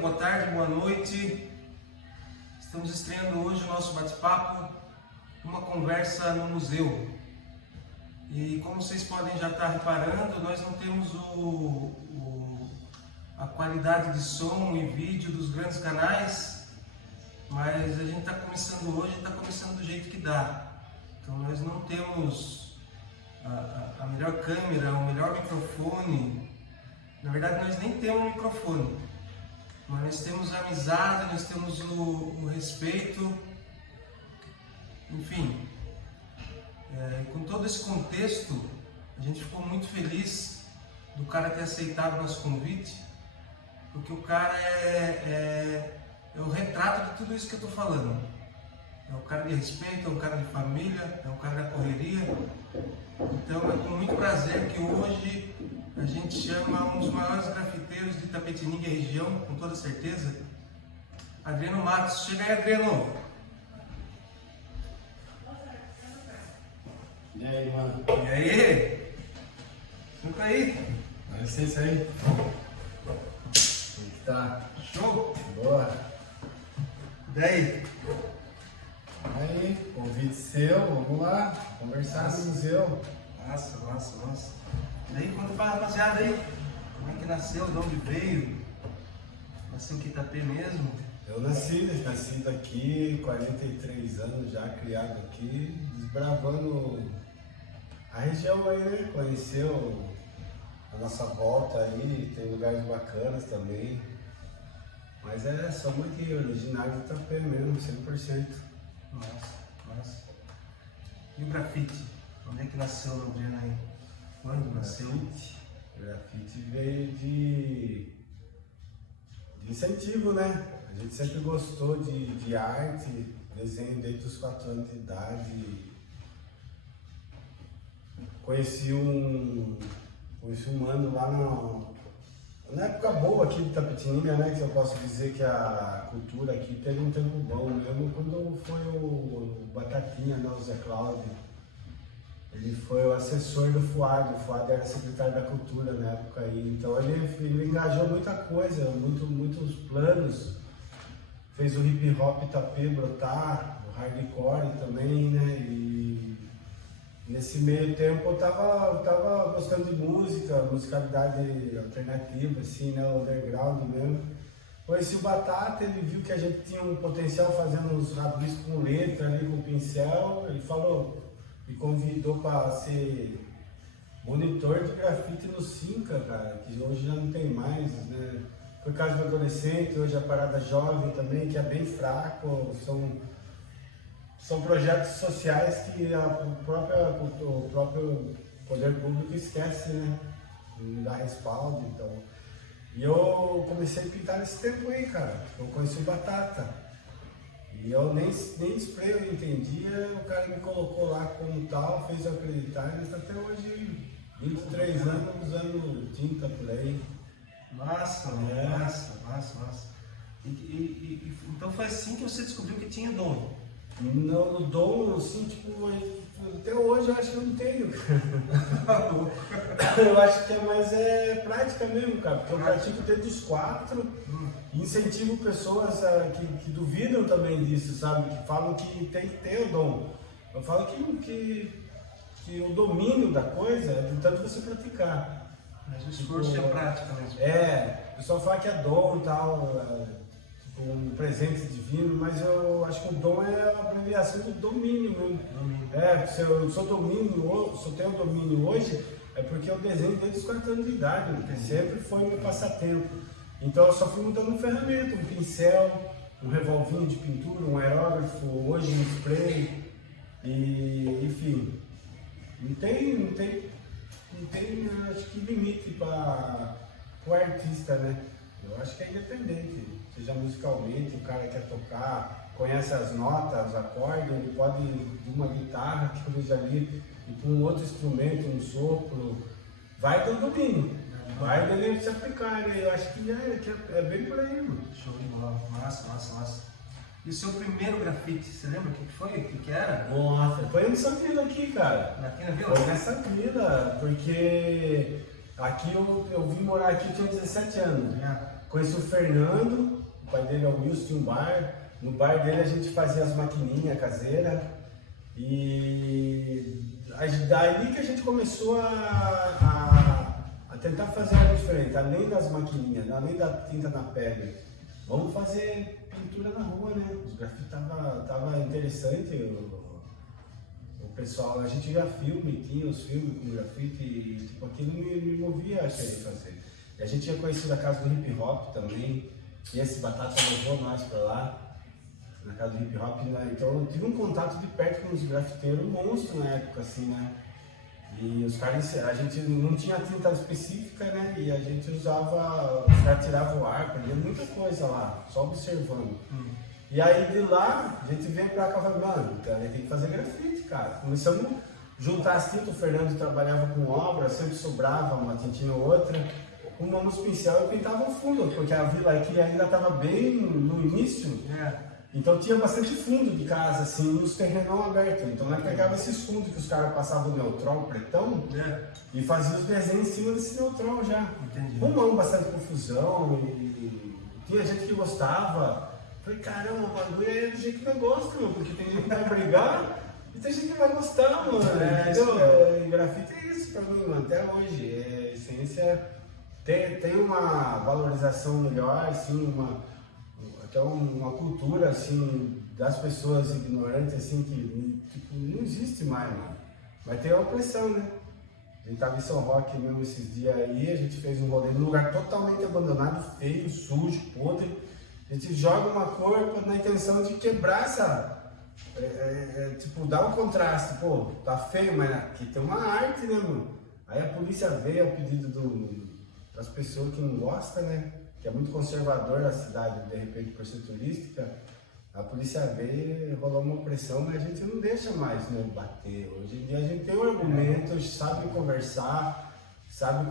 boa tarde, boa noite. Estamos estreando hoje o nosso bate-papo, uma conversa no museu. E como vocês podem já estar reparando, nós não temos a qualidade de som e vídeo dos grandes canais, mas a gente está começando hoje e está começando do jeito que dá. Então nós não temos a melhor câmera, o melhor microfone. Na verdade nós nem temos um microfone, mas nós temos a amizade, nós temos o respeito, enfim. Com todo esse contexto, a gente ficou muito feliz do cara ter aceitado o nosso convite, porque o cara é o retrato de tudo isso que eu estou falando. É um cara de respeito, é um cara de família, é um cara da correria. Então é com muito prazer que hoje a gente chama um dos maiores grafiteiros de Itapetininga e região, com toda certeza, Adriano Matos. Chega aí, Adriano! E aí, mano? E aí? Fica aí! Dá licença aí. Como que tá? Show! Boa! E daí? Aí, convite seu, vamos lá, conversar no museu. Nossa. E daí, conta pra rapaziada aí, como é que nasceu, de onde veio? Nasceu em Itapê mesmo? Eu nasci aqui, 43 anos já, criado aqui, desbravando a região aí, né? Conheceu a nossa volta aí, tem lugares bacanas também. Mas somos aqui, originário de Itapê mesmo, 100%. Nossa. E o grafite? Onde é que nasceu o Adriano aí? Quando nasceu? O grafite veio de incentivo, né? A gente sempre gostou de arte, desenho desde os 4 anos de idade. Conheci um mano lá na época boa aqui de Itapetininga, né? Que eu posso dizer que a cultura aqui teve um tempo bom mesmo, quando foi o Batatinha, né? O Zé Cláudio. Ele foi o assessor do Fuad, o Fuad era secretário da cultura na época aí, então ele engajou muita coisa, muitos planos, fez o hip hop Itapê brotar, o hardcore também, né, e nesse meio tempo eu tava gostando de música, musicalidade alternativa, assim, né, underground mesmo. Conheci o Batata, ele viu que a gente tinha um potencial fazendo uns rabiscos com letra ali, com pincel, ele me convidou para ser monitor de grafite no Cinca, cara, que hoje já não tem mais, né? Por causa do adolescente, hoje a parada jovem também, que é bem fraco, são projetos sociais que o próprio poder público esquece, né? Não dá respaldo, então. E eu comecei a pintar nesse tempo aí, cara, eu conheci o Batata. E eu nem spray eu entendia, o cara me colocou lá como tal, fez eu acreditar, e está até hoje 23 anos usando tinta por aí. Massa. Então foi assim que você descobriu que tinha dom? No dom, assim, tipo, até hoje eu acho que eu não tenho, cara. Eu acho que é mais prática mesmo, cara, porque eu pratico desde os 4. Incentivo pessoas que duvidam também disso, sabe? Que falam que tem que ter o dom. Eu falo que o domínio da coisa é de tanto você praticar. Mas o esforço é prática mesmo. O pessoal fala que é dom e tal, tipo um presente divino, mas eu acho que o dom é a abreviação do domínio mesmo. Se eu tenho domínio hoje, é porque eu desenho desde os 4 anos de idade, porque sempre foi meu passatempo. Então eu só fui mudando ferramenta, um pincel, um revolvinho de pintura, um aerógrafo, hoje um spray, e enfim, não tem acho que limite para o artista, né? Eu acho que é independente, seja musicalmente, o cara quer tocar, conhece as notas, os acordes, ele pode ir de uma guitarra que eu vejo ali, e para um outro instrumento, um sopro, vai do domínio. Vai dele se aplicar, né? Eu acho que é bem por aí, mano. Show de bola, massa. E o seu primeiro grafite, você lembra o que foi? O que era? Nossa, foi nessa vila aqui, cara. Aqui na vila? Foi nessa vila, porque aqui eu vim morar aqui, eu tinha 17 anos. Conheci o Fernando, o pai dele é o Wilson, tinha um bar. No bar dele a gente fazia as maquininhas caseiras. E daí que a gente começou a tentar fazer algo diferente, além das maquininhas, além da tinta na pedra. Vamos fazer pintura na rua, né? Os grafites tava interessante. O pessoal, a gente via filme, tinha os filmes com grafite e tipo, aquilo me movia a querer fazer. E a gente tinha conhecido a casa do hip hop também, e esse Batata levou nós pra lá, na casa do hip hop, né? Então eu tive um contato de perto com os grafiteiros monstros na época, assim, né? E os caras, a gente não tinha tinta específica, né? E a gente usava, os caras tiravam o ar, perdia muita coisa lá, só observando. E aí de lá, a gente veio pra cá e falou, mano, então, a gente tem que fazer grafite, cara. Começamos a juntar as tintas, o Fernando trabalhava com obra, sempre sobrava uma tintinha ou outra. Arrumamos pincel e pintava o fundo, porque a vila aqui ainda estava bem no início. Então tinha bastante fundo de casa, assim, nos terrenos abertos. Então nós pegava esses fundos que os caras passavam neutrol, pretão, e fazia os desenhos em cima desse neutrol já. Arrumamos bastante confusão, e tinha gente que gostava. Falei, caramba, o bagulho é do jeito que eu gosto, mano, porque tem gente que vai brigar e tem gente que vai gostar, mano. E grafite é isso pra mim, mano, até hoje. É, a essência tem uma valorização melhor, assim, até uma cultura, assim, das pessoas ignorantes, assim, que tipo, não existe mais, mano. Mas tem a opressão, né? A gente tava em São Roque mesmo esses dias aí, a gente fez um rolê num lugar totalmente abandonado, feio, sujo, podre. A gente joga uma cor na intenção de quebrar essa, tipo, dar um contraste, pô, tá feio, mas aqui tem uma arte, né, mano? Aí a polícia veio ao pedido das pessoas que não gostam, né? Que é muito conservador na cidade, de repente, por ser turística. A polícia veio, rolou uma pressão, mas a gente não deixa mais, né, bater. Hoje em dia a gente tem um argumento, sabe conversar, sabe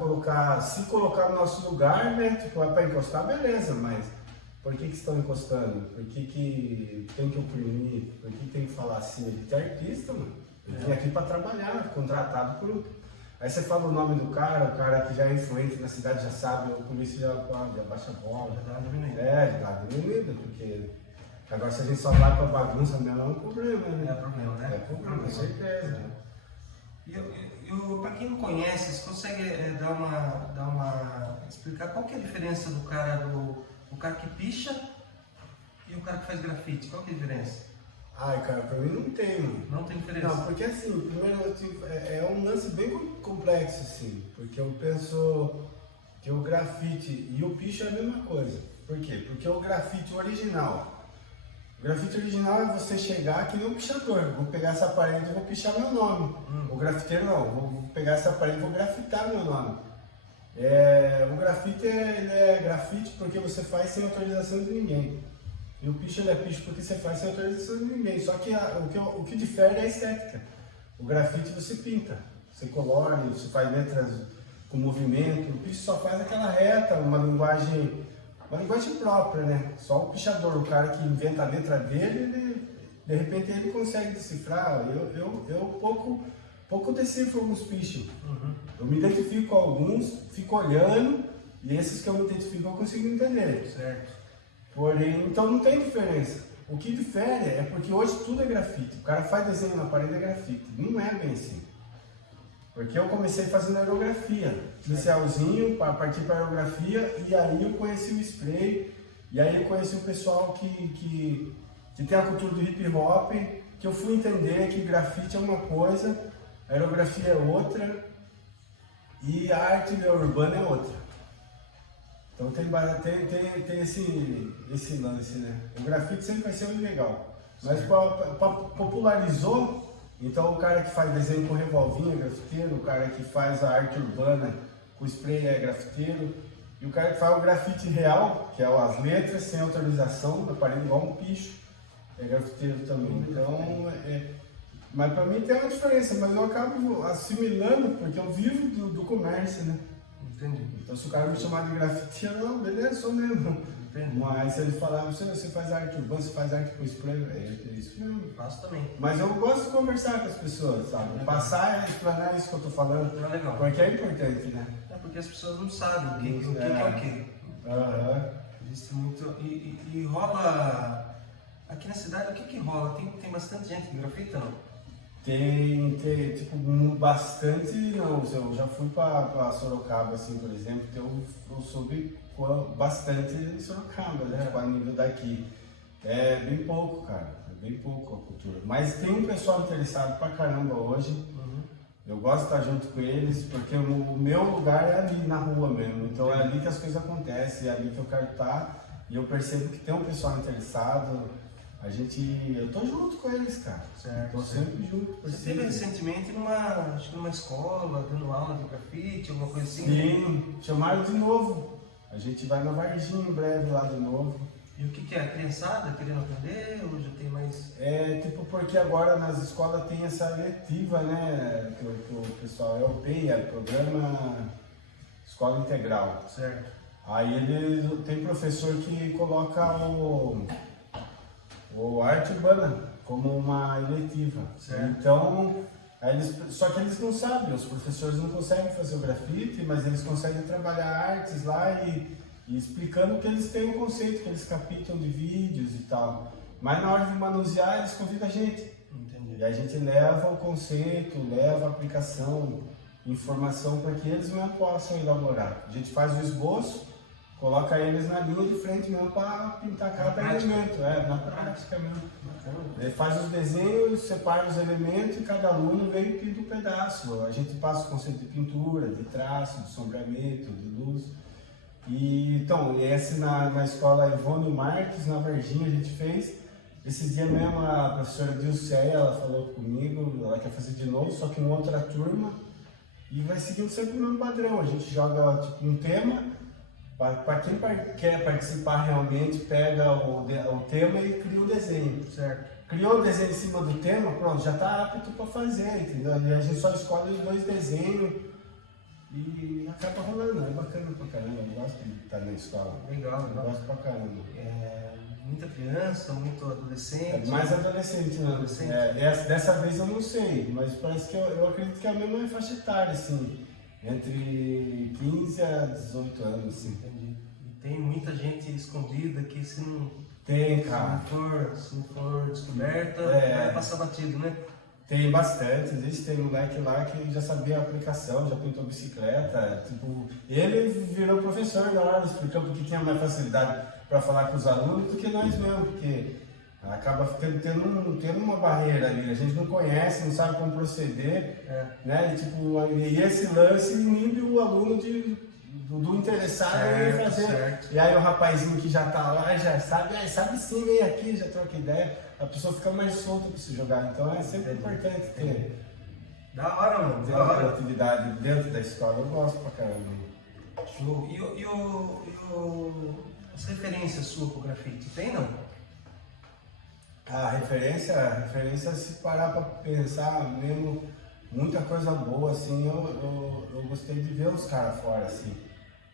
se colocar no nosso lugar, né? Tipo, é pra encostar, beleza, mas por que estão encostando? Por que tem que oprimir? Por que tem que falar assim? A gente é artista, mano. A gente vem aqui pra trabalhar, contratado por... Aí você fala o nome do cara, o cara que já é influente na cidade já sabe, o polícia já baixa a bola. Já dá uma diminuída. Já dá uma diminuída, porque agora se a gente só vai pra bagunça mesmo é um problema, né? É problema, né? É problema, com certeza. Para quem não conhece, você consegue explicar qual que é a diferença do cara que picha e o cara que faz grafite? Qual que é a diferença? Ai, cara, pra mim não tem, mano. Não tem diferença? Não, porque assim, primeiro é um lance bem complexo, assim, porque eu penso que o grafite e o picho é a mesma coisa. Por quê? Porque o grafite original é você chegar que nem um pichador. Vou pegar essa parede e vou pichar meu nome. O grafiteiro não, vou pegar essa parede e vou grafitar meu nome. O grafite ele é grafite porque você faz sem autorização de ninguém. E o picho ele é picho porque você faz sem autorização de ninguém. Só que o que difere é a estética. O grafite você pinta, você colore, você faz letras com movimento. O picho só faz aquela reta, uma linguagem própria, né? Só o pichador, o cara que inventa a letra dele, de repente ele consegue decifrar. Eu pouco decifro alguns pichos. Eu me identifico com alguns, fico olhando, e esses que eu me identifico eu consigo entender. Certo. Porém, então não tem diferença. O que difere é porque hoje tudo é grafite. O cara faz desenho na parede é grafite. Não é bem assim. Porque eu comecei fazendo aerografia, inicialzinho, para partir para aerografia, e aí eu conheci o spray, e aí eu conheci o pessoal que tem a cultura do hip hop, que eu fui entender que grafite é uma coisa, aerografia é outra, e a arte urbana é outra. Então tem esse lance, né? O grafite sempre vai ser muito legal, mas popularizou. Então o cara que faz desenho com revolvinho é grafiteiro, o cara que faz a arte urbana com spray é grafiteiro, e o cara que faz o grafite real, que é as letras sem autorização, na parede igual um picho, é grafiteiro também. Então, mas para mim tem uma diferença, mas eu acabo assimilando porque eu vivo do comércio, né? Entendi. Então se o cara me chamar de grafiteiro, não, beleza, sou mesmo. Entendi. Mas se ele falar, você faz arte urbana, você faz arte com spray, é isso mesmo. Faço também. Mas eu gosto de conversar com as pessoas, sabe? Passar e explanar isso que eu tô falando, é legal. Porque é importante, né? Porque as pessoas não sabem o que é o quê. Aham. Existe muito. E rola. Aqui na cidade, o que rola? Tem bastante gente que grafita, não? Tem, tipo, bastante, não, eu já fui pra Sorocaba, assim, por exemplo, eu soube bastante em Sorocaba, né, tipo, a nível daqui. É bem pouco, cara, é bem pouco a cultura. Mas tem um pessoal interessado pra caramba hoje, eu gosto de estar junto com eles, porque o meu lugar é ali na rua mesmo, então é ali que as coisas acontecem, é ali que eu quero estar, e eu percebo que tem um pessoal interessado. Eu tô junto com eles, cara. Certo. Tô sempre junto. Você esteve recentemente acho que numa escola, dando aula de grafite, alguma coisa assim? Sim, chamaram de novo. A gente vai na Varginha em breve lá de novo. E o que é? A criançada querendo aprender ou já tem mais? É tipo porque agora nas escolas tem essa eletiva, né? Que o pessoal é o PEI, Programa Escola Integral. Certo. Aí ele tem professor que coloca o arte urbana como uma eletiva. Certo. Então, só que eles não sabem, os professores não conseguem fazer o grafite, mas eles conseguem trabalhar artes lá e explicando que eles têm um conceito, que eles capitam de vídeos e tal. Mas na hora de manusear, eles convidam a gente. Entendi. E a gente leva o conceito, leva a aplicação, informação para que eles mesmo possam elaborar. A gente faz o esboço, coloca eles na linha de frente mesmo para pintar cada elemento, na prática mesmo. Ele faz os desenhos, separa os elementos e cada aluno vem e pinta um pedaço. A gente passa o conceito de pintura, de traço, de sombreamento, de luz. Então, esse na escola Ivone Marques, na Varginha, a gente fez. Esses dias mesmo a professora Dilceia, ela falou comigo, ela quer fazer de novo, só que em outra turma. E vai seguindo sempre o mesmo padrão. A gente joga tipo, um tema. Para quem quer participar realmente, pega o tema e cria o desenho. Certo. Criou o desenho em cima do tema, pronto, já está apto para fazer, entendeu? E a gente só escolhe os dois desenhos e acaba rolando. É bacana pra caramba, eu gosto de estar na escola. Legal. Eu gosto pra caramba. Muita criança, muito adolescente. É mais adolescente, né? Adolescente. Dessa vez eu não sei, mas parece que eu acredito que é a mesma faixa etária, assim. Entre 15 a 18 anos, assim. Entendi. E tem muita gente escondida que se não for descoberta, vai passar batido, né? Tem bastante, tem moleque lá que já sabia a aplicação, já pintou bicicleta, tipo, ele virou professor na hora, explicou porque tinha mais facilidade para falar com os alunos do que nós mesmo, porque acaba tendo uma barreira ali, a gente não conhece, não sabe como proceder, né? E esse lance inibe o aluno do interessado em fazer. Certo. E aí o rapazinho que já tá lá, já sabe sim, vem aqui, já troca ideia, a pessoa fica mais solta para se jogar, então é sempre importante ter. Da hora, mano. Ter uma criatividade dentro da escola, eu gosto pra caramba. Show. As referências suas pro grafite, tem não? A referência, se parar para pensar mesmo, muita coisa boa, assim, eu gostei de ver os caras fora, assim.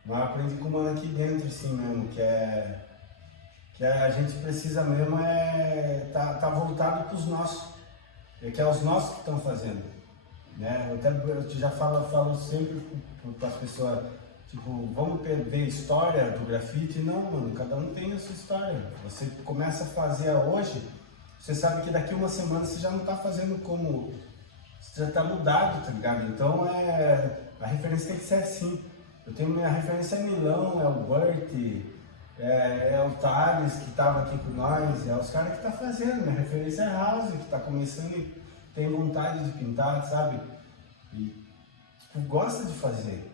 Mas aprendi com o mano aqui dentro, assim mesmo, que a gente precisa mesmo tá voltado para os nossos, que é os nossos que estão fazendo, né? Eu já falo sempre para as pessoas, tipo, vamos ver história do grafite? Não, mano, cada um tem a sua história. Você começa a fazer hoje, você sabe que daqui uma semana você já não está fazendo como... Você já está mudado, tá ligado? Então a referência tem que ser assim. Eu tenho minha referência Milão, é o Burt, é o Thales que estava aqui com nós, é os caras que estão fazendo. Minha referência é House, que está começando e tem vontade de pintar, sabe? E tipo, gosta de fazer.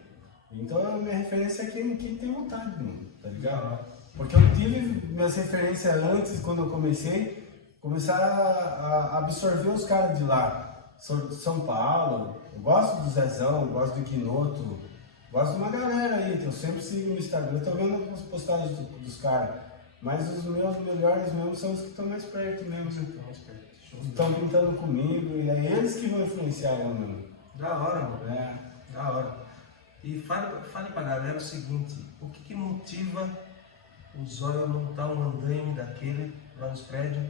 Então a minha referência é quem tem vontade, mano, tá ligado? Porque eu tive minhas referências antes, quando eu começar a absorver os caras de lá. São Paulo, eu gosto do Zezão, eu gosto do Quinoto, gosto de uma galera aí, que eu sempre sigo no Instagram, eu tô vendo as postagens dos caras, mas os meus melhores mesmo são os que estão mais perto mesmo, estão pintando comigo, e é eles que vão influenciar eu mesmo. Da hora, mano. Da hora. E fale pra galera o seguinte, o que motiva o Zóio a montar um andaime daquele lá nos prédios?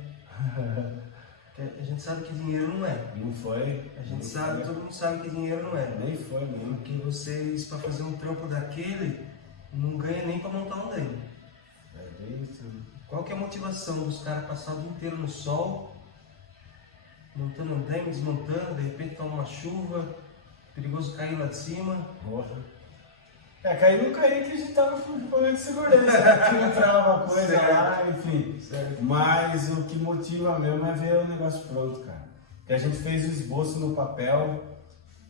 A gente sabe que dinheiro não é. Não foi. A gente sabe, todo mundo sabe que dinheiro não é. Nem foi mesmo. Porque vocês, para fazer um trampo daquele, não ganha nem para montar um andaime. É bem isso. Qual que é a motivação dos caras passar o dia inteiro no sol, montando andaime, desmontando, de repente toma uma chuva, perigoso cair lá de cima. Porra. Cair não caía que a gente tava com equipamento de segurança, que não trava coisa Certo. lá, enfim. Certo. Mas o que motiva mesmo é ver o negócio pronto, cara. Porque a gente fez o esboço no papel,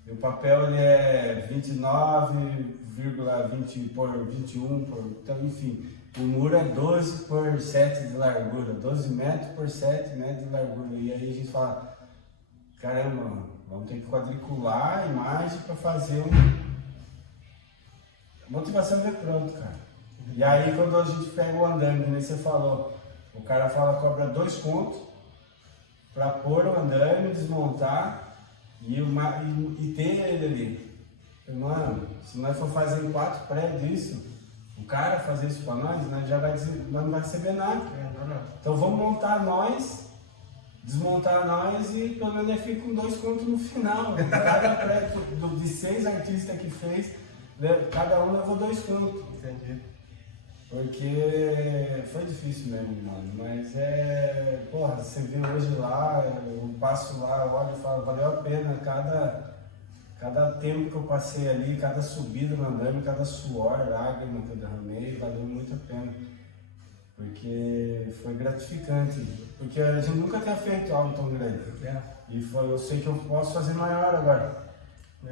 e o papel ele é 29,20 por 21, então enfim. O muro é 12 por 7 de largura, 12 metros por 7 metros de largura. E aí a gente fala, caramba, vamos ter que quadricular a imagem para fazer motivação é ver pronto, cara. E aí quando a gente pega o andame, que nem você falou, o cara fala, cobra 2 contos para pôr o andame, desmontar e ter ele ali. Mano, se nós for fazer em 4 prédios isso, o cara fazer isso para nós já vai dizer, nós não vai receber nada. Então vamos montar nós, desmontar nós e pelo menos fica com 2 contos no final. Cada prédio de 6 artistas que fez, cada um levou 2 contos. Entendi. Porque foi difícil mesmo, mano. Mas porra, você vê hoje lá, eu passo lá, eu olho e falo, valeu a pena cada tempo que eu passei ali, cada subida no andame, cada suor, lágrima que eu derramei, valeu muito a pena. Porque foi gratificante. Porque a gente nunca tinha feito algo tão grande. E eu sei que eu posso fazer maior agora.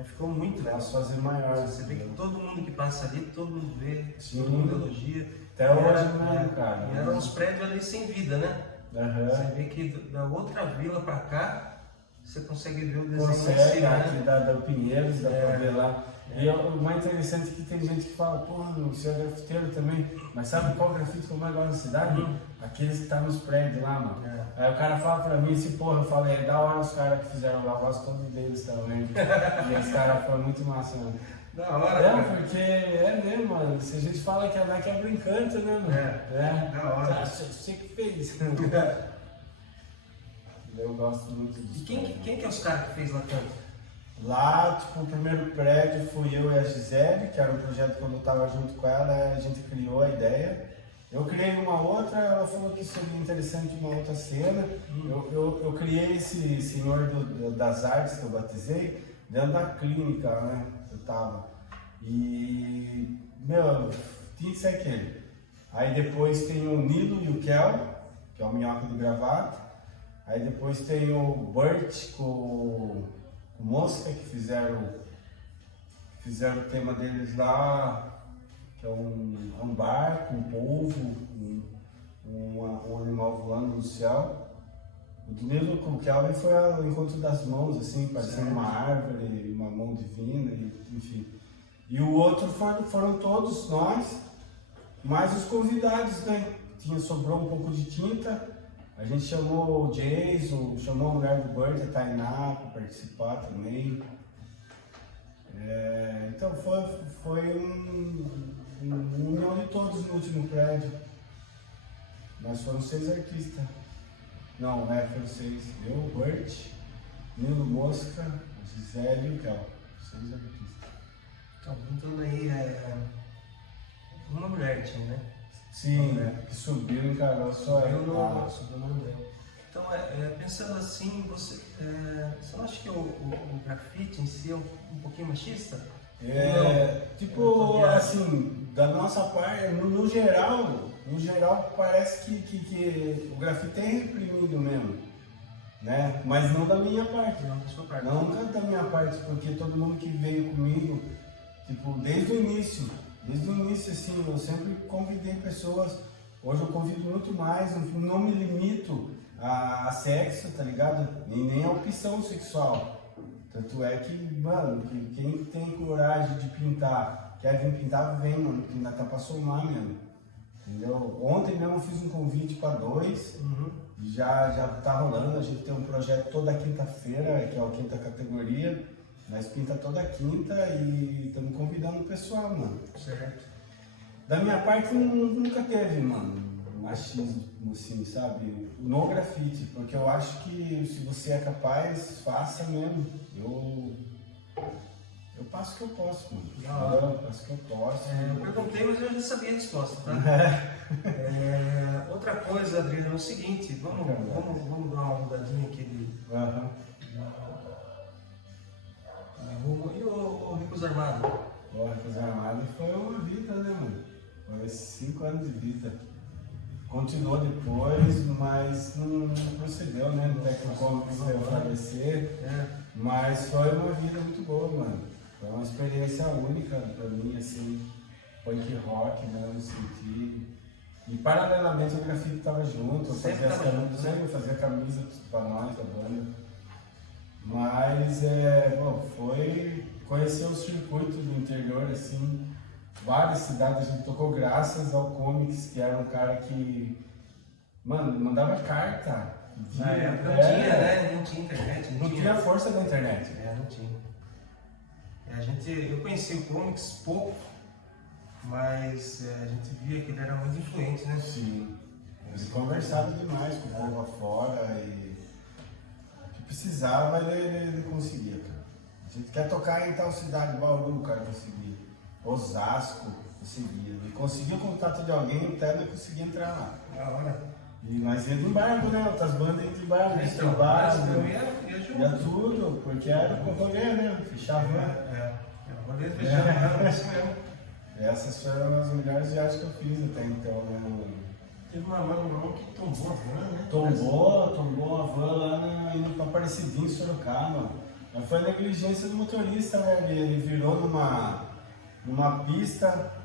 Ficou muito legal. Posso fazer maior. Você vê que todo mundo que passa ali, todo mundo vê, Sim. todo mundo elogia. Até hoje mesmo, cara. E eram uns prédios ali sem vida, né? Uhum. Você vê que da outra vila pra cá, você consegue ver o desenho Consegue, né? aqui da Pinheiros, dá pra ver lá. E o mais interessante é que tem gente que fala, porra, você é grafiteiro também, mas sabe qual grafite que eu mais gosto na cidade? Aqueles que tá nos prédios lá, mano. Aí o cara fala pra mim, porra, eu falei, é da hora os caras que fizeram lá, eu gosto todo deles também. E os caras foram muito massa, mano. Da hora, cara. Porque mesmo, mano, se a gente fala que ela quebra encanto, né, mano? Da hora. Você que fez. Eu gosto muito disso. E quem que é os caras que fez lá tanto? Lá, tipo, o primeiro prédio fui eu e a Gisele, que era um projeto quando eu estava junto com ela, a gente criou a ideia. Eu criei uma outra, ela falou que seria interessante uma outra cena. Eu criei esse senhor das artes que eu batizei dentro da clínica, né? Eu tava. E, tinha que ser aquele. Aí depois tem o Nilo e o Kel, que é o minhoca de gravata. Aí depois tem o Burt com o Mosca, que fizeram o tema deles lá, que é um barco, um polvo, um animal voando no céu. O do Nilo com o Kelvin foi o encontro das mãos, assim, parecendo uma árvore, uma mão divina, enfim. E o outro foram todos nós, mais os convidados, né? Sobrou um pouco de tinta. A gente chamou o Jason, chamou a mulher do Burt, a Tainá, para participar também. Então foi uma união de todos no último prédio. Nós foram 6 artistas. Não, foram 6. Eu, o Burt, Nilo Mosca, a Gisele e o Kel. 6 artistas. Então, juntando aí uma mulher tinha, né? Sim, que subiu e encarou só ela. Subiu no andame. Então, pensando assim, você não acha que o grafite em si é um pouquinho machista? Tipo, assim, da nossa parte, no geral parece que o grafite é reprimido mesmo, né? Mas não da minha parte. Não da sua parte. Não da minha parte, porque todo mundo que veio comigo, tipo, desde o início, assim, eu sempre convidei pessoas. Hoje eu convido muito mais, não me limito a sexo, tá ligado? Nem a opção sexual. Tanto é que, mano, quem tem coragem de pintar, quer vir pintar, vem, mano, que ainda tá pra somar mesmo. Entendeu? Ontem mesmo eu fiz um convite para 2, já tá rolando, a gente tem um projeto toda quinta-feira, que é a 5ª categoria. Nós pinta toda quinta e estamos convidando o pessoal, mano. Certo. Da minha parte nunca teve, mano, machismo, assim, sabe? No grafite, porque eu acho que se você é capaz, faça mesmo. Eu passo o que eu posso, mano. Da hora. Eu passo o que eu posso. Eu perguntei, mas eu já sabia a resposta, tá? Outra coisa, Adriano, é o seguinte, vamos dar uma mudadinha aqui de rumo. E o Ricos Armados? O Ricos Armados foi uma vida, né, mano? Foi 5 anos de vida. Continuou depois, mas não procedeu, né? No Tecnocomics veio falecer. Mas foi uma vida muito boa, mano. Foi uma experiência única pra mim, assim, punk rock, né, no sentido. E paralelamente o grafite tava junto, eu fazia camisa pra nós, da banda. Mas, foi conhecer o circuito do interior, assim, várias cidades a gente tocou graças ao Comics, que era um cara que, mano, mandava carta. Na época não tinha, né? Não tinha internet. Não tinha a força da internet. Não tinha. Eu conheci o Comics pouco, mas a gente via que ele era muito influente, né? Sim. Ele conversava demais com o povo afora e o que precisava ele conseguia, cara. A gente quer tocar em tal cidade, Bauru, o cara conseguia. Osasco, conseguia. E conseguia o contato de alguém interno e conseguia entrar lá. Da hora. E nós íamos de embargo, né? Outras bandas iam de embargo, ia tudo, porque era o rolê, né? Fechava. O rolê fechava, isso mesmo. Essas foram as melhores viagens que eu fiz até então, né, mano? Teve uma mão que tombou a van, né? Tombou a van lá indo pra Aparecidinho, em Sorocaba. Mas foi negligência do motorista, né? Ele virou numa pista.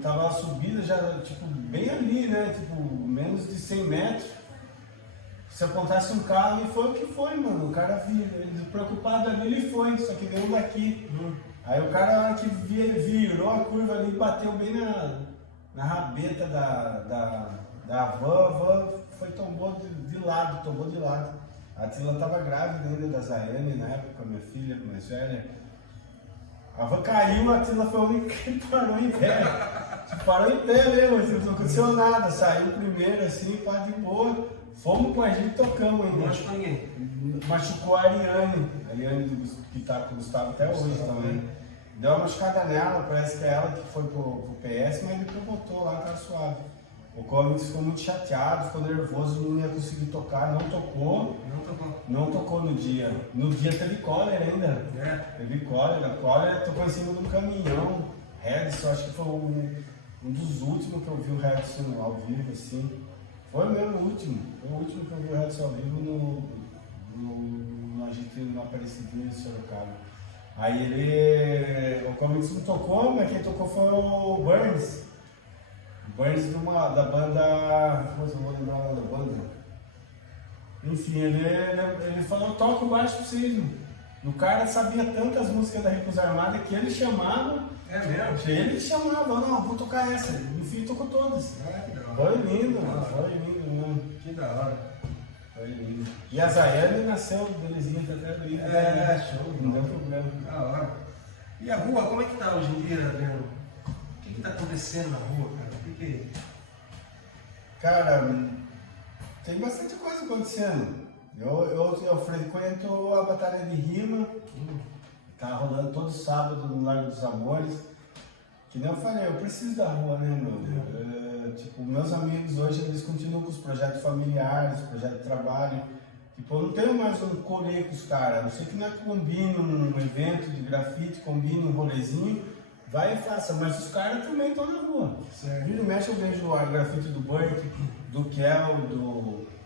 Tava a subida já, tipo, bem ali, né? Tipo, menos de 100 metros. Se apontasse um carro, e foi o que foi, mano. O cara ele preocupado ali, ele foi, só que veio daqui. Aí o cara, na hora que virou a curva ali, bateu bem na rabeta da van, a van tombou de lado. A Tila tava grávida ainda da Zayane na época, minha filha mais velha. A van caiu, a Tila foi a única que parou em pé. Parou em pé mesmo, não aconteceu nada. Saiu primeiro assim, pá, de boa. Fomos com a gente e tocamos ainda. Não machucou ninguém. Machucou a Ariane, que tá com o Gustavo até hoje também. Deu uma machucada nela, parece que é ela que foi pro PS, mas depois voltou lá, tá suave. O Comics ficou muito chateado, ficou nervoso, não ia conseguir tocar, não tocou no dia. No dia teve cólera ainda. Teve cólera tocou em cima de um caminhão. Redson, acho que foi um dos últimos que eu vi o Redson ao vivo, assim. Foi mesmo o último que eu vi o Redson ao vivo no Aparecidinho de Sorocaba. Aí o Comics não tocou, mas quem tocou foi o Burns. Burns da banda. Como eu vou lembrar da banda? Enfim, ele falou: toca o baixo pra vocês, mano. O cara sabia tantas músicas da Ricos Armados que ele chamava. É mesmo? Ele chamava, não, vou tocar essa. Enfim, tocou todas. Que da hora. Foi lindo, mano. Que da hora. Foi lindo. E a Zayane nasceu belezinha até do Rio. Show. Não deu problema. Da hora. E a rua, como é que tá hoje em dia, Adriano? O que tá acontecendo na rua, cara? Cara, tem bastante coisa acontecendo. Eu frequento a Batalha de Rima, tá rolando todo sábado no Largo dos Amores. Que nem eu falei, eu preciso da rua, né, meu? Tipo, meus amigos hoje, eles continuam com os projetos familiares, projetos de trabalho. Tipo, eu não tenho mais um colê com os caras, a não sei que não é que combine um evento de grafite, combine um rolezinho, vai e faça, mas os caras também estão na rua. Vira e mexe, eu vejo o grafite do Burke, do Kel,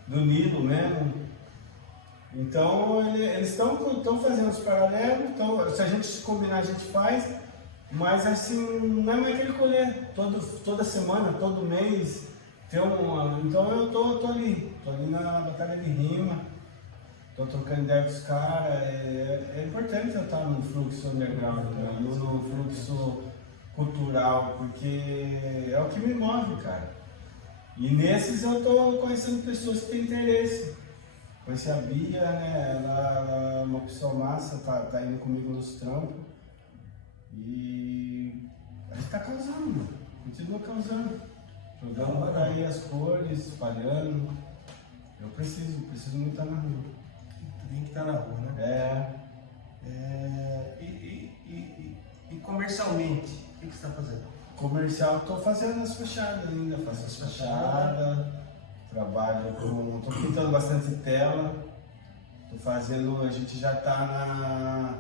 do Nilo mesmo. Então, eles estão fazendo os paralelos, se a gente se combinar, a gente faz, mas assim, não é mais aquele colê, toda semana, todo mês, então eu tô ali na Batalha de Rima, tô trocando ideia com os caras, é importante eu estar no fluxo underground, né? No fluxo cultural, porque é o que me move, cara. E nesses eu tô conhecendo pessoas que têm interesse. Conheci a Bia, né? Ela é uma pessoa massa, tá indo comigo nos trampos. E a gente tá causando, continua causando. Jogando aí as cores, espalhando. Eu preciso muito estar na rua. Tem que estar na rua, né? E comercialmente, o que você está fazendo? Comercial, estou fazendo as fachadas ainda, faço as fachadas, trabalho com. Estou pintando bastante tela, estou fazendo. A gente já está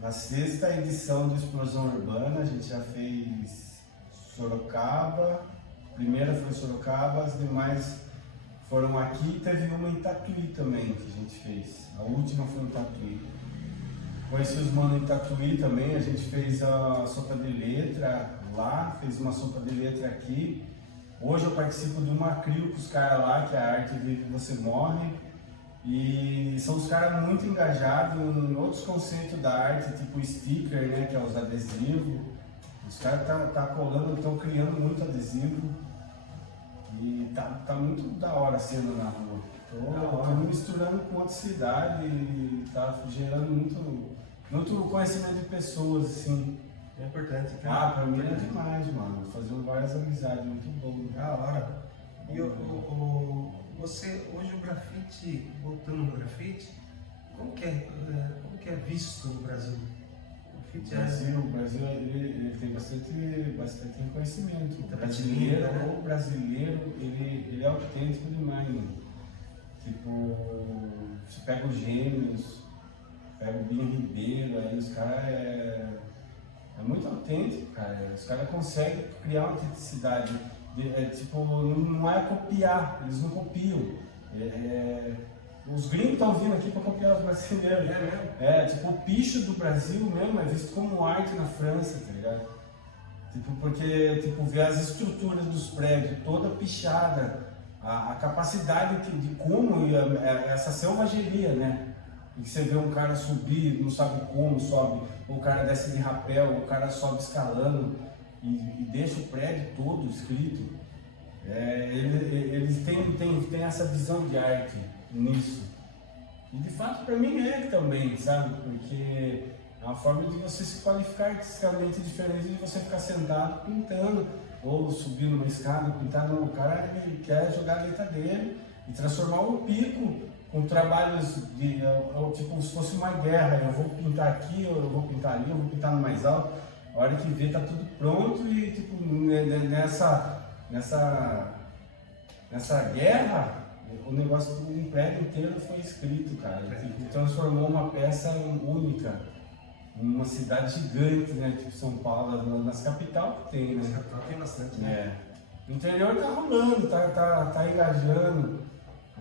na 6ª edição do Explosão Urbana, a gente já fez Sorocaba, a primeira foi em Sorocaba, as demais foram aqui, teve uma em Tatuí também que a gente fez, a última foi em Tatuí. Conheci os manos em Tatuí também, a gente fez a sopa de letra lá, fez uma sopa de letra aqui. Hoje eu participo de uma CRIO com os caras lá, que é a Arte Vive Você Morre. E são os caras muito engajados em outros conceitos da arte, tipo sticker, né, que é os adesivos. Os caras tá colando, estão criando muito adesivo. E tá muito da hora sendo na rua. Tô me misturando com outra cidade e tá gerando muito conhecimento de pessoas, assim. É importante, cara. Ah, pra mim é demais, mano. Fazendo várias amizades, muito bom. Da hora. E você, hoje o grafite, voltando no grafite, como que é visto no Brasil? O Brasil ele tem bastante reconhecimento. Tá Brasileiro, né? O brasileiro, ele é autêntico demais, mano. Tipo, você pega os Gêmeos, pega o Binho Ribeiro, aí os caras é muito autêntico, cara. Os caras conseguem criar uma autenticidade. Tipo, não é copiar, eles não copiam. Os gringos estão vindo aqui para copiar os brasileiros. Tipo, o picho do Brasil mesmo é visto como arte na França, tá ligado? Tipo, porque vê as estruturas dos prédios toda pichada, a capacidade de como essa selvageria, né? E que você vê um cara subir, não sabe como sobe, ou o cara desce de rapel, ou o cara sobe escalando e deixa o prédio todo escrito. Eles têm essa visão de arte nisso. E de fato para mim é também, sabe? Porque é uma forma de você se qualificar artisticamente diferente de você ficar sentado pintando ou subir numa escada, pintar. Não, o cara ele quer jogar a letra dele e transformar um pico com trabalhos tipo se fosse uma guerra. Eu vou pintar aqui, eu vou pintar ali, eu vou pintar no mais alto. A hora que vê tá tudo pronto e tipo nessa guerra, o negócio do prédio inteiro foi escrito, cara. Tipo, transformou uma peça única, numa cidade gigante, né? Tipo São Paulo, nas capital que tem, né? Nas capital tem bastante, né? O interior tá rolando, tá engajando,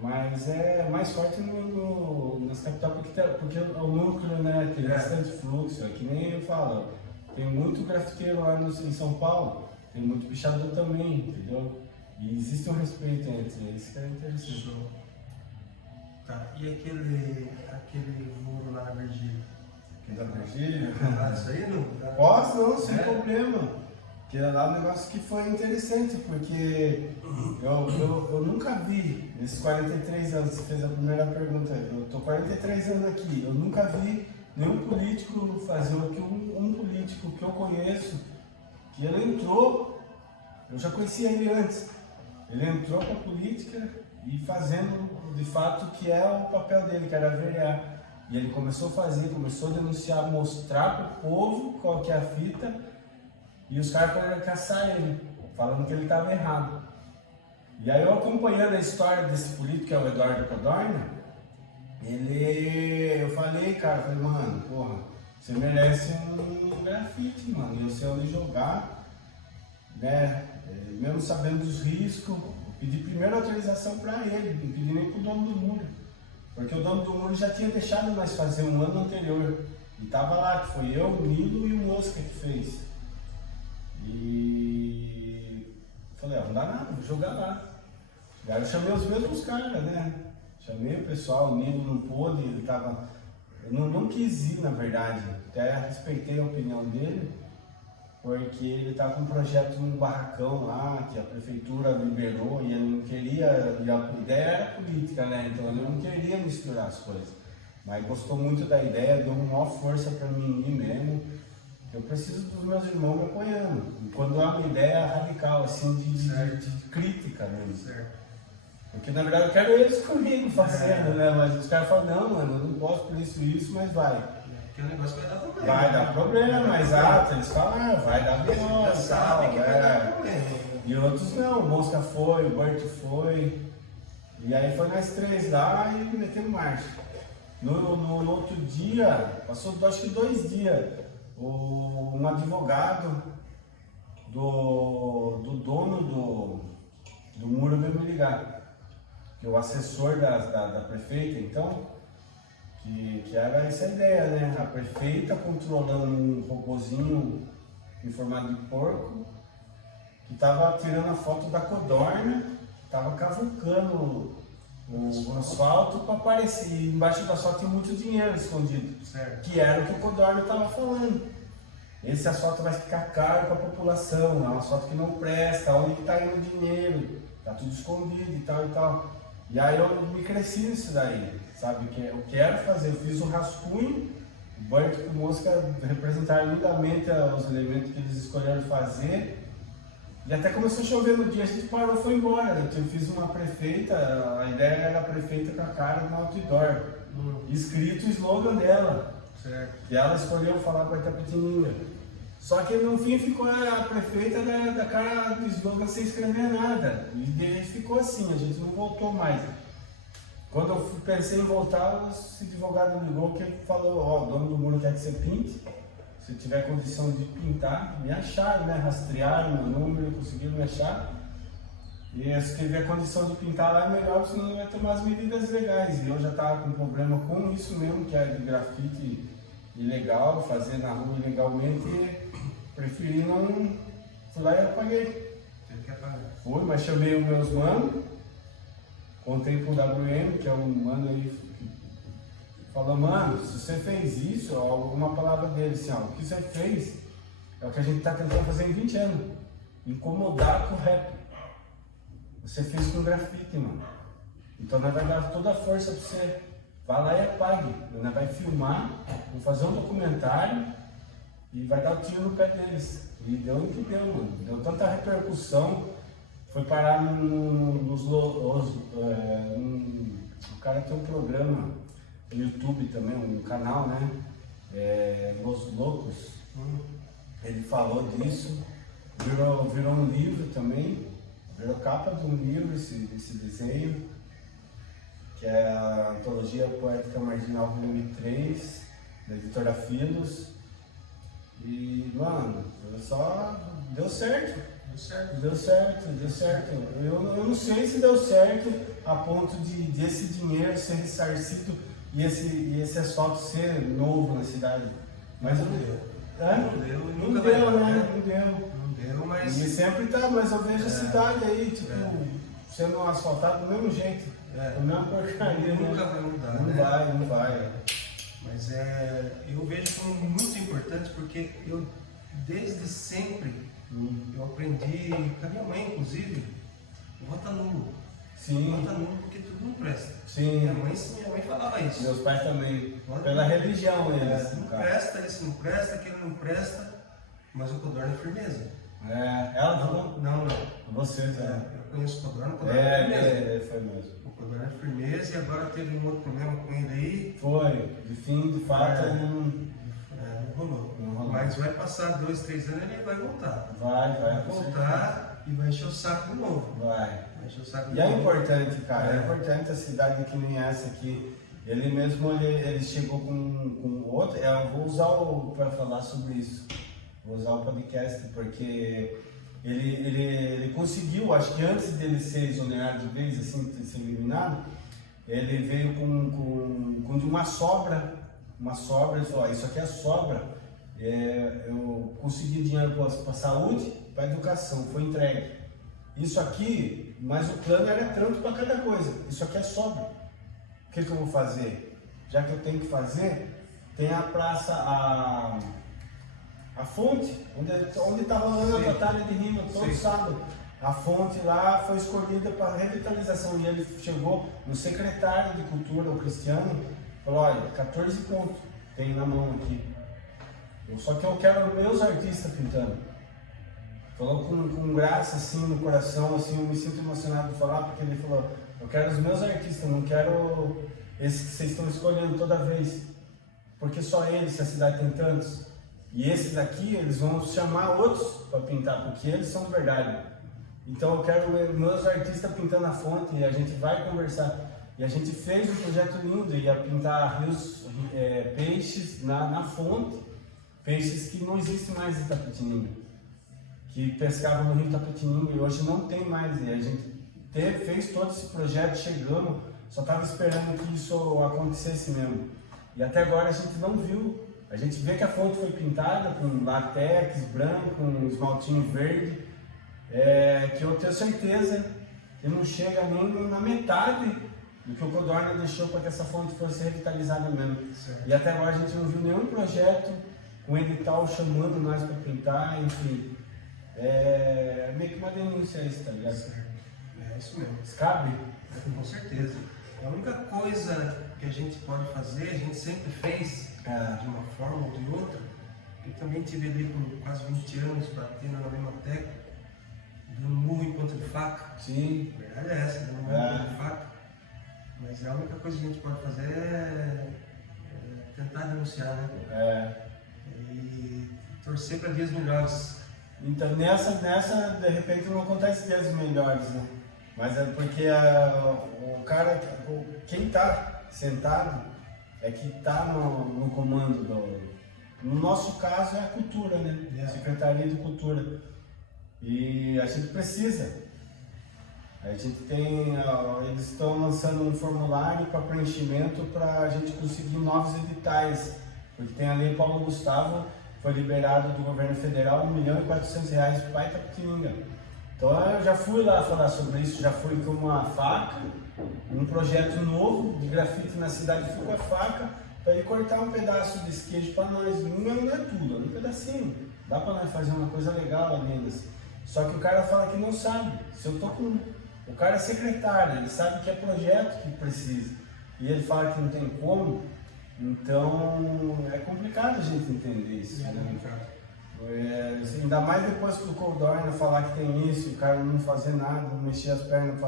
mas é mais forte nas capital porque o núcleo, né? Tem bastante fluxo, é que nem eu falo. Tem muito grafiteiro lá em São Paulo, tem muito pichador também, entendeu? E existe um respeito entre eles, que é interessante. Show. Tá, e aquele muro lá na Virgília? Aquele da Virgília? Isso aí não? Posso, não, sem problema. Que era lá um negócio que foi interessante, porque eu nunca vi, nesses 43 anos, você fez a primeira pergunta, eu tô 43 anos aqui, eu nunca vi nenhum político fazer o que um político que eu conheço, que ele entrou, eu já conhecia ele antes, ele entrou para a política e fazendo de fato o que é o papel dele, que era verear. E ele começou a fazer, começou a denunciar, mostrar para o povo qual que é a fita, e os caras foram caçar ele, falando que ele estava errado. E aí eu acompanhando a história desse político, que é o Eduardo Codorna, eu falei, mano, porra, você merece um grafite, mano, eu sei onde jogar, né, mesmo sabendo dos riscos, eu pedi primeiro autorização para ele, não pedi nem pro dono do muro, porque o dono do muro já tinha deixado nós fazer um ano anterior, e tava lá, que foi eu, o Nilo e o Mosca que fez, e falei, não dá nada, vou jogar lá. E aí eu chamei os mesmos caras, né? Chamei o pessoal, o Nilo não pôde, ele tava. Eu não quis ir, na verdade. Até respeitei a opinião dele, porque ele estava com um projeto num barracão lá, que a prefeitura liberou e ele não queria. E a ideia era política, né? Então ele não queria misturar as coisas. Mas gostou muito da ideia, deu uma maior força para mim ir mesmo. Eu preciso dos meus irmãos me apoiando. E quando é uma ideia radical, assim, de crítica mesmo. Certo. Porque na verdade eu quero eles comigo fazendo, né? Mas os caras falam, não, mano, eu não posso por isso, mas vai. porque é um negócio que vai dar problema. Vai dar problema, exato. Eles falam, vai dar Já B.O. sabe que vai dar problema. E outros não, o Mosca foi, o Bert foi. E aí foi nós três lá e metemos marcha. No outro dia, passou acho que 2 dias, um advogado do dono do muro veio me ligar. Que o assessor da prefeita, então, que era essa ideia, né? A prefeita controlando um robozinho em formato de porco, que estava tirando a foto da codorna, estava cavucando o asfalto para aparecer. E embaixo do asfalto tinha muito dinheiro escondido, Certo. que era o que o codorna estava falando. Esse asfalto vai ficar caro para a população, é um asfalto que não presta, onde está indo o dinheiro, está tudo escondido e tal e tal. E aí eu me cresci nisso daí, sabe? Que eu quero fazer, eu fiz um rascunho, o Bert e o Mosca representaram lindamente os elementos que eles escolheram fazer. E até começou a chover no dia, a gente parou e foi embora. Eu fiz uma prefeita, a ideia era a prefeita com a cara no outdoor, escrito o slogan dela. Certo. E ela escolheu falar com a Itapetininga. Só que no fim ficou a prefeita da cara do slogan sem escrever nada. E daí ficou assim, a gente não voltou mais. Quando eu pensei em voltar, esse advogado me ligou que ele falou, ó, o dono do muro quer que você pinte. Se tiver condição de pintar, me acharam, né? Rastrearam meu número, conseguiram me achar. E se tiver condição de pintar lá é melhor, senão vai tomar as medidas legais. E eu já estava com problema com isso mesmo, que é de grafite ilegal, fazer na rua ilegalmente, e preferi não. Fui lá e apaguei. Teve que apagar. Fui, mas chamei os meus manos, contei pro WM, que é um mano aí, falou, mano, se você fez isso, ó, alguma palavra dele, assim, ó, o que você fez é o que a gente tá tentando fazer em 20 anos, incomodar com o rap. Você fez com grafite, mano. Então nós vai dar toda a força pra você. Vai lá e apague. Nós vai filmar, vou fazer um documentário e vai dar o tiro no pé deles. E deu o que deu, mano. Deu tanta repercussão. Foi parar nos o cara tem um programa no YouTube também, um canal, né? Los Loucos. Ele falou disso. Virou um livro também. Virou capa de um livro esse desenho, que é a Antologia Poética Marginal Volume 3, da editora Filos. E, mano, só deu certo. Deu certo. Eu não sei se deu certo a ponto de esse dinheiro ser ressarcido e esse asfalto ser novo na cidade. Mas Não deu, né? Não deu. Mas E sempre tá, mas eu vejo a cidade aí, tipo, sendo asfaltada do mesmo jeito. Da mesma porcaria. Nunca vai mudar, não né? Não vai. Mas eu vejo como muito importante porque eu, desde sempre, eu aprendi, com a minha mãe inclusive, vota nulo. Sim. Vota nulo porque tudo não presta. Sim. Minha mãe falava isso. Meus pais também. Pela religião eles. Não presta, esse não presta, aquele não presta, mas o Codorna é firmeza. Ela falou? Não. Você, Eu conheço o Codorna é firmeza. Foi mesmo. O Codorna é firmeza e agora teve um outro problema com ele aí. Foi, de fato, não rolou. Mas vai passar 2, 3 anos e ele vai voltar. Vai voltar e vai encher o saco de novo. Vai encher o saco de novo. E é importante, cara, é importante a cidade que nem essa aqui. Ele mesmo, ele chegou com outro, eu vou usar para falar sobre isso. Vou usar o podcast porque ele conseguiu, acho que antes dele ser exonerado de vez, assim, de ser eliminado, ele veio com uma sobra, ele falou, isso aqui é sobra, eu consegui dinheiro para a saúde, para a educação, foi entregue. Isso aqui, mas o plano era trampo para cada coisa, isso aqui é sobra. O que eu vou fazer? Já que eu tenho que fazer, tem a praça, a fonte, onde está rolando a batalha de rima todo sábado. A fonte lá foi escolhida para revitalização e ele chegou no secretário de Cultura, o Cristiano, falou, olha, 14 pontos tem na mão aqui. Só que eu quero meus artistas pintando. Falou com graça, assim, no coração, assim, eu me sinto emocionado de falar, porque ele falou, eu quero os meus artistas, não quero esses que vocês estão escolhendo toda vez. porque só eles, se a cidade tem tantos. E esses daqui, eles vão chamar outros para pintar, porque eles são de verdade. Então eu quero meus artistas pintando a fonte e a gente vai conversar. E a gente fez um projeto lindo, ia pintar rios, peixes na fonte, peixes que não existem mais em Itapetininga, que pescavam no rio Itapetininga e hoje não tem mais. E a gente fez todo esse projeto, chegamos, só estava esperando que isso acontecesse mesmo. E até agora a gente não viu. A gente vê que a fonte foi pintada com látex branco, com esmaltinho verde, que eu tenho certeza que não chega nem na metade do que o Codorna deixou para que essa fonte fosse revitalizada mesmo. Certo. E até agora a gente não viu nenhum projeto com edital chamando nós para pintar, enfim. É meio que uma denúncia isso, tá ligado? É isso mesmo. Cabe? Com certeza. A única coisa que a gente pode fazer, a gente sempre fez de uma forma ou de outra. Eu também tive ali por quase 20 anos batendo na mesma tecla, dando murro em ponta de faca. Sim. A verdade é essa, dando murro em ponta de faca. Mas a única coisa que a gente pode fazer é tentar denunciar, né? E torcer para dias melhores. Então nessa de repente não acontece dias melhores, né? Mas é porque o cara, quem está sentado é que está no comando no nosso caso é a cultura, né? Secretaria de Cultura. E a gente precisa. A gente tem, eles estão lançando um formulário para preenchimento para a gente conseguir novos editais, porque tem a lei Paulo Gustavo, foi liberado do governo federal R$1.400.000 para Itapetininga. Então eu já fui lá falar sobre isso, já fui com uma faca, um projeto novo de grafite na cidade, fui com a faca para ele cortar um pedaço de queijo para nós. Não é tudo, é um pedacinho. Dá para nós fazer uma coisa legal ali. Só que o cara fala que não sabe. Se eu tô com... O cara é secretário, ele sabe que é projeto que precisa. E ele fala que não tem como, então é complicado a gente entender isso. Ainda mais depois que o Codorna falar que tem isso, o cara não fazer nada, não mexer as pernas,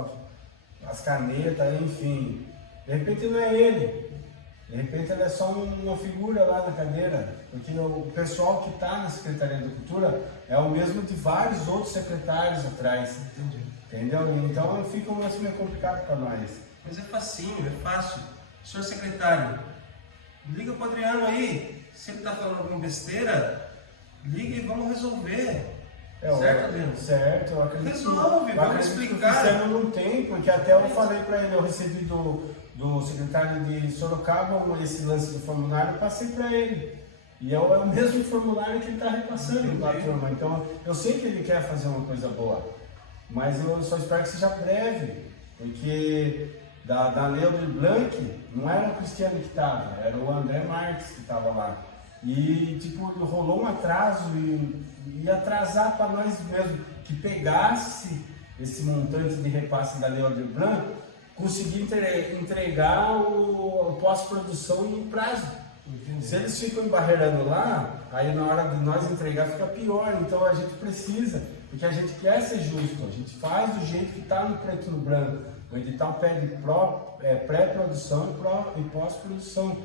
as canetas, enfim. De repente não é ele. De repente ele é só uma figura lá na cadeira, porque o pessoal que está na Secretaria da Cultura é o mesmo de vários outros secretários atrás. Entendi. Entendeu? Então fica um lance meio complicado para nós. Mas é facinho, é fácil. Senhor secretário, liga pro Adriano aí. Se ele está falando alguma besteira, liga e vamos resolver. Certo, Adriano? Certo, eu acredito. Resolve, vamos explicar. Que não tem, porque até eu falei para ele, eu recebi do secretário de Sorocaba esse lance do formulário, passei para ele. E é o mesmo formulário que ele está repassando para a turma. Então eu sei que ele quer fazer uma coisa boa. Mas eu só espero que seja breve, porque da Lei Aldir Blanc não era o Cristiano que estava, era o André Marques que estava lá. E tipo, rolou um atraso e ia atrasar para nós mesmo, que pegasse esse montante de repasse da Lei Aldir Blanc, conseguir entregar o pós-produção em prazo. Entendi. Se eles ficam embarreirando lá, aí na hora de nós entregar fica pior, então a gente precisa. Porque a gente quer ser justo, a gente faz do jeito que está no preto e no branco. O edital pede pré-produção e pós-produção.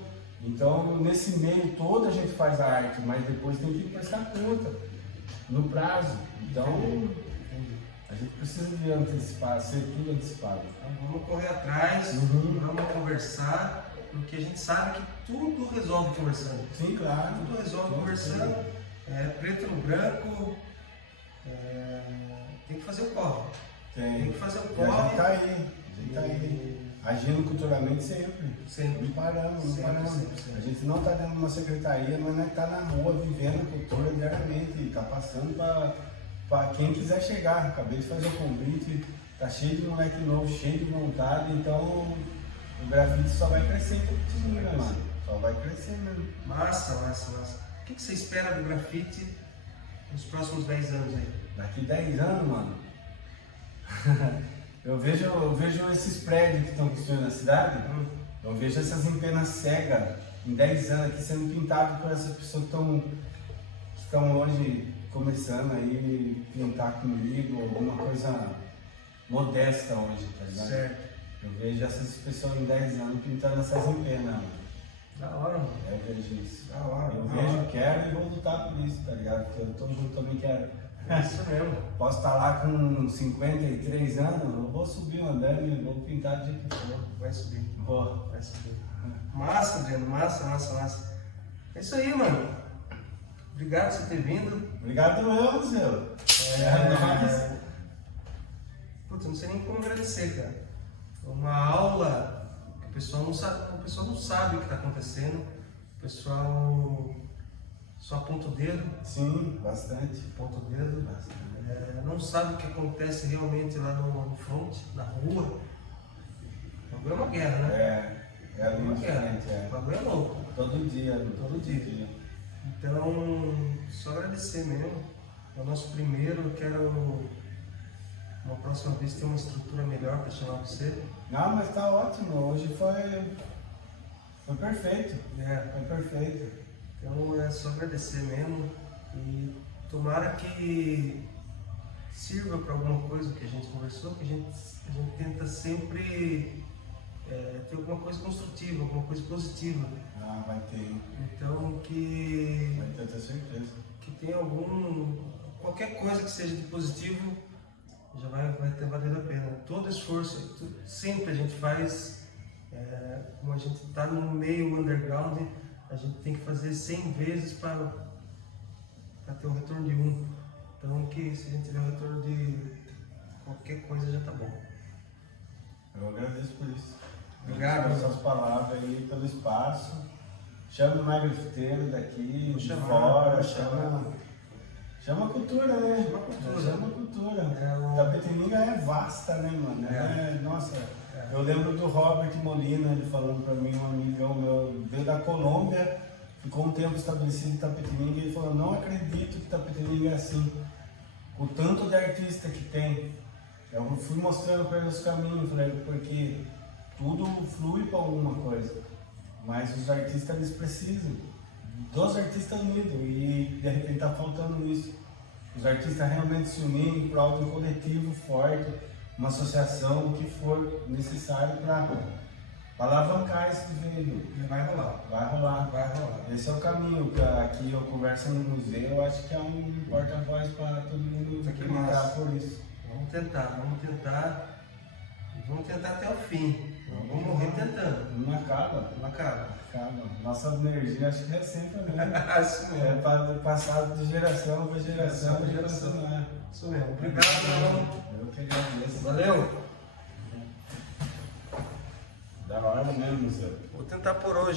Então, nesse meio todo a gente faz a arte, mas depois tem que prestar conta, no prazo. Então, a gente precisa de antecipar, ser tudo antecipado. Então, vamos correr atrás, vamos conversar, porque a gente sabe que tudo resolve conversando. Sim, claro. Tudo resolve conversando, preto no branco. Tem que fazer o corre. Tem que fazer o corre. A gente tá aí. Agindo culturalmente sempre. Não paramos. A gente não está dentro de uma secretaria, mas nós está na rua vivendo a cultura diariamente. E está passando para quem quiser chegar. Acabei de fazer o convite, tá cheio de moleque novo, cheio de vontade, então o grafite só vai crescer em né, mano? Só vai crescer mesmo. Massa. O que você espera do grafite nos próximos 10 anos aí? Daqui 10 anos, mano, eu vejo esses prédios que estão construindo na cidade, eu vejo essas empenas cegas em 10 anos aqui sendo pintadas por essas pessoas que estão hoje começando aí pintar comigo, alguma coisa modesta hoje, tá ligado? Certo. Eu vejo essas pessoas em 10 anos pintando essas empenas, mano. Da hora, mano. Eu vejo isso. Da hora. Eu da vejo, hora. quero e vou lutar por isso, tá ligado? Porque eu também quero. É isso mesmo. Posso estar lá com 53 anos, eu vou subir um andame, vou pintar do jeito que for. Vai subir. Vou. Vai subir. Massa, Adriano. Massa, massa, massa. É isso aí, mano. Obrigado por você ter vindo. Obrigado eu, Zé. É... Putz, eu não sei nem como agradecer, cara. Uma aula que o pessoal não sabe o que está acontecendo. O pessoal só aponta o dedo. Sim, bastante. Aponta o dedo. Bastante. Não sabe o que acontece realmente lá no front, na rua. O bagulho é uma guerra, né? É uma muito guerra. diferente, O bagulho é louco. Todo dia, Todo dia. Então, só agradecer mesmo. É o nosso primeiro. Eu quero, uma próxima vez, ter uma estrutura melhor para chamar você. Não, mas tá ótimo. Hoje foi perfeito. Foi perfeito. Então, é só agradecer mesmo. E tomara que sirva para alguma coisa que a gente conversou, que a gente tenta sempre ter alguma coisa construtiva, alguma coisa positiva. Ah, vai ter. Então, que Vai ter, eu tenho certeza. que tenha qualquer coisa que seja de positivo, já vai ter valido a pena. Todo esforço, sempre a gente faz, como a gente está no meio underground, a gente tem que fazer 100 vezes para ter o retorno de 1. Então, que se a gente tiver o retorno de qualquer coisa, já está bom. Eu agradeço por isso. Obrigado. Pelas suas palavras aí, pelo espaço. Chama o grafiteiro daqui, Vou de chamar, fora, vou chamar. chama a cultura, né? Chama a cultura. Chama a cultura. o- Tapetininga é vasta, né, mano? Nossa, eu lembro do Robert Molina, ele falando pra mim, um amigão meu, veio da Colômbia, ficou um tempo estabelecido em Tapetininga, e ele falou, não acredito que Tapetininga é assim. O tanto de artista que tem. Eu fui mostrando para ele os caminhos, falei, porque tudo flui para alguma coisa. Mas os artistas, eles precisam dos artistas unidos, e de repente está faltando isso. Os artistas realmente se unirem para algo coletivo forte, uma associação, o que for necessário para alavancar esse veículo. Vai rolar. Vai rolar. Vai rolar. Esse é o caminho. Aqui eu converso no museu, eu acho que é um porta-voz para todo mundo Que lutar massa. por isso. Vamos tentar. E vamos tentar até o fim. Não vamos morrer tentando. Não acaba. Não acaba. Acaba. Nossa energia acho que é sempre a mesma. Isso É mesmo. para passar de geração para geração Pra e geração. continuar. Isso mesmo. Obrigado, irmão. Eu que agradeço. Valeu. Da hora mesmo, Zé. Vou tentar por hoje.